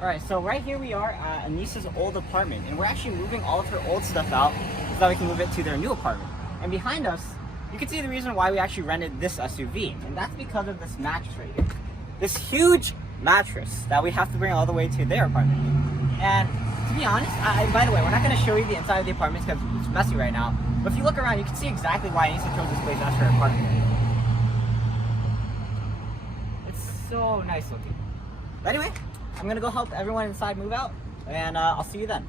Alright, so right here we are at Anisa's old apartment, and we're actually moving all of her old stuff out so that we can move it to their new apartment. And behind us, you can see the reason why we actually rented this SUV, and that's because of this mattress right here. This huge mattress that we have to bring all the way to their apartment. And to be honest, by the way, we're not going to show you the inside of the apartment because it's messy right now, but if you look around, you can see exactly why Anisa chose this place as her apartment. It's so nice looking. But anyway, I'm gonna go help everyone inside move out, and I'll see you then.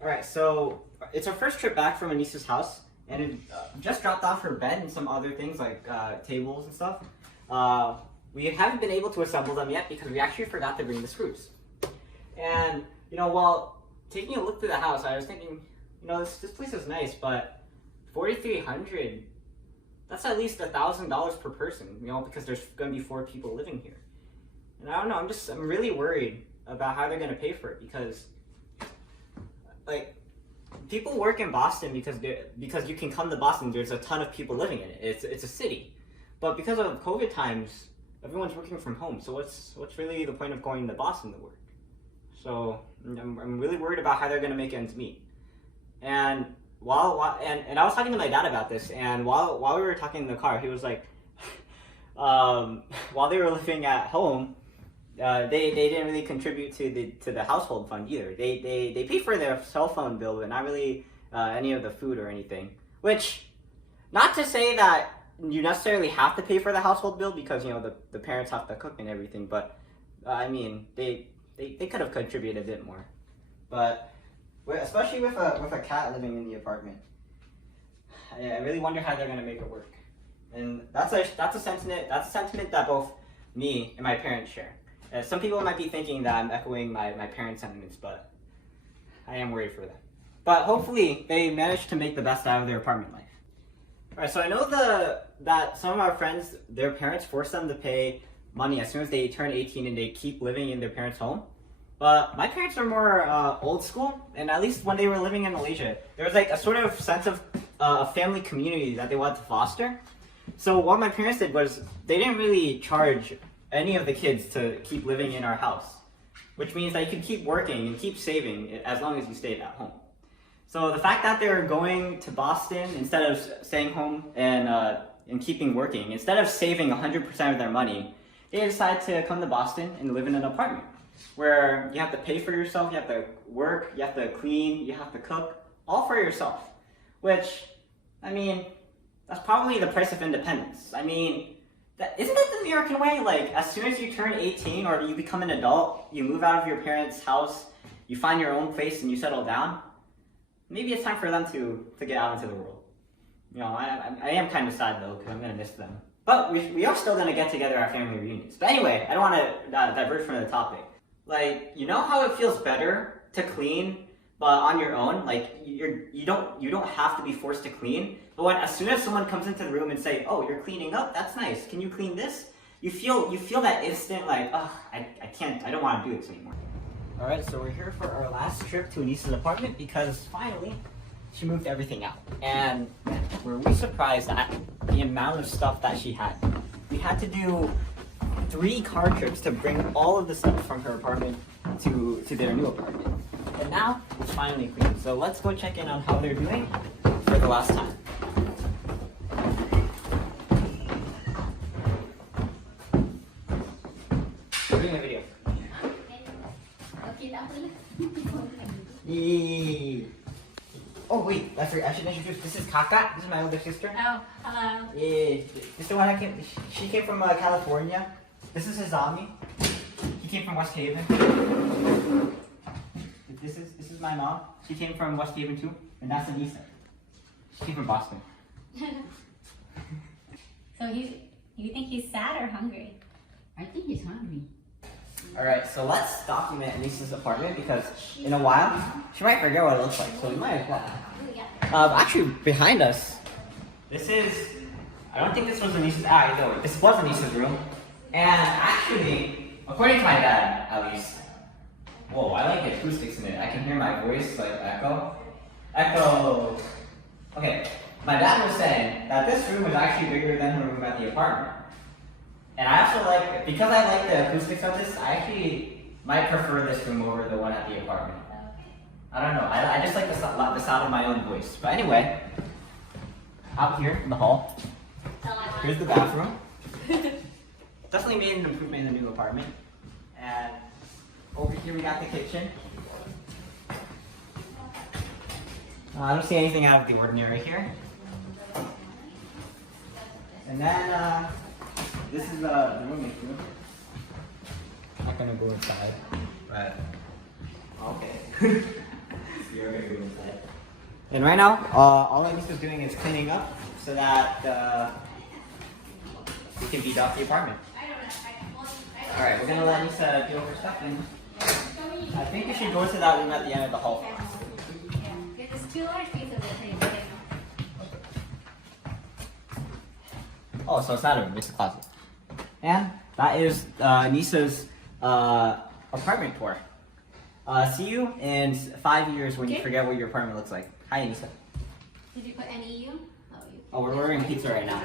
Alright, so it's our first trip back from Anisa's house, and it just dropped off her bed and some other things like tables and stuff. We haven't been able to assemble them yet because we actually forgot to bring the screws. And, you know, while taking a look through the house, I was thinking, you know, this place is nice, but $4,300, that's at least $1,000 per person, you know, because there's going to be 4 people living here. And I don't know, I'm really worried about how they're going to pay for it because, like, people work in Boston because you can come to Boston, there's a ton of people living in it. It's a city. But because of COVID times, everyone's working from home. So what's really the point of going to Boston to work? So I'm really worried about how they're going to make ends meet. And and I was talking to my dad about this, and while we were talking in the car, he was like, while they were living at home, they didn't really contribute to the household fund either. They paid for their cell phone bill, but not really any of the food or anything. Which, not to say that you necessarily have to pay for the household bill because, you know, the parents have to cook and everything, but I mean, they could have contributed a bit more. But especially with a cat living in the apartment, I really wonder how they're gonna make it work. And that's a sentiment that both me and my parents share. Some people might be thinking that I'm echoing my parents' sentiments, but I am worried for them. But hopefully they manage to make the best out of their apartment life. Alright, so I know that some of our friends, their parents force them to pay money as soon as they turn 18 and they keep living in their parents' home. But my parents are more old school, and at least when they were living in Malaysia, there was like a sort of sense of a family community that they wanted to foster. So what my parents did was they didn't really charge any of the kids to keep living in our house, which means that you could keep working and keep saving as long as you stayed at home. So the fact that they're going to Boston instead of staying home and keeping working, instead of saving 100% of their money, they decided to come to Boston and live in an apartment where you have to pay for yourself, you have to work, you have to clean, you have to cook, all for yourself. Which, I mean, that's probably the price of independence. I mean, isn't that the American way? Like, as soon as you turn 18 or you become an adult, you move out of your parents' house, you find your own place and you settle down. Maybe it's time for them to get out into the world. You know, I am kind of sad though, because I'm going to miss them. But we are still going to get together at family reunions. But anyway, I don't want to divert from the topic. Like, you know how it feels better to clean, but on your own? Like, you don't have to be forced to clean. But as soon as someone comes into the room and say, "Oh, you're cleaning up. That's nice. Can you clean this?" You feel that instant like, "Oh, I don't want to do this anymore." All right, so we're here for our last trip to Anisa's apartment because finally she moved everything out. And man, were we surprised at the amount of stuff that she had. We had to do 3 car trips to bring all of the stuff from her apartment to their new apartment. And now it's finally clean. So let's go check in on how they're doing for the last time. We're doing a video. Yee. Oh wait, I should introduce. This is Kaka. This is my older sister. Oh, hello. Yeah, this is the one she came from California. This is Hizami. He came from West Haven. This is my mom. She came from West Haven too. And that's Anisa. She came from Boston. So you think he's sad or hungry? I think he's hungry. Alright, so let's document Anisa's apartment because in a while she might forget what it looks like, so we might as well. Actually, behind us, I don't think this was Anisa's, no, this was Anisa's room. And actually, according to my dad, at least, whoa, I like the acoustics in it. I can hear my voice like echo. Okay, my dad was saying that this room was actually bigger than her room at the apartment. And I also like, because I like the acoustics of this, I actually might prefer this room over the one at the apartment. I don't know, I just like the sound of my own voice. But anyway, out here in the hall, here's the bathroom. Definitely made an improvement in the new apartment. And over here we got the kitchen. I don't see anything out of the ordinary here. And then this is the roommate's room. Not gonna go inside, but okay. You're gonna go inside. And right now, all Anisa's doing is cleaning up so that we can beat off the apartment. All right, we're gonna let Anisa do her stuff, and I think we should go to that room at the end of the hall. There's 2 large pieces of it. Oh, so it's not a room, it's a closet. And that is Anisa's apartment tour. See you in 5 years when you forget what your apartment looks like. Hi, Anisa. Did you put any you? Oh, we're ordering pizza right now.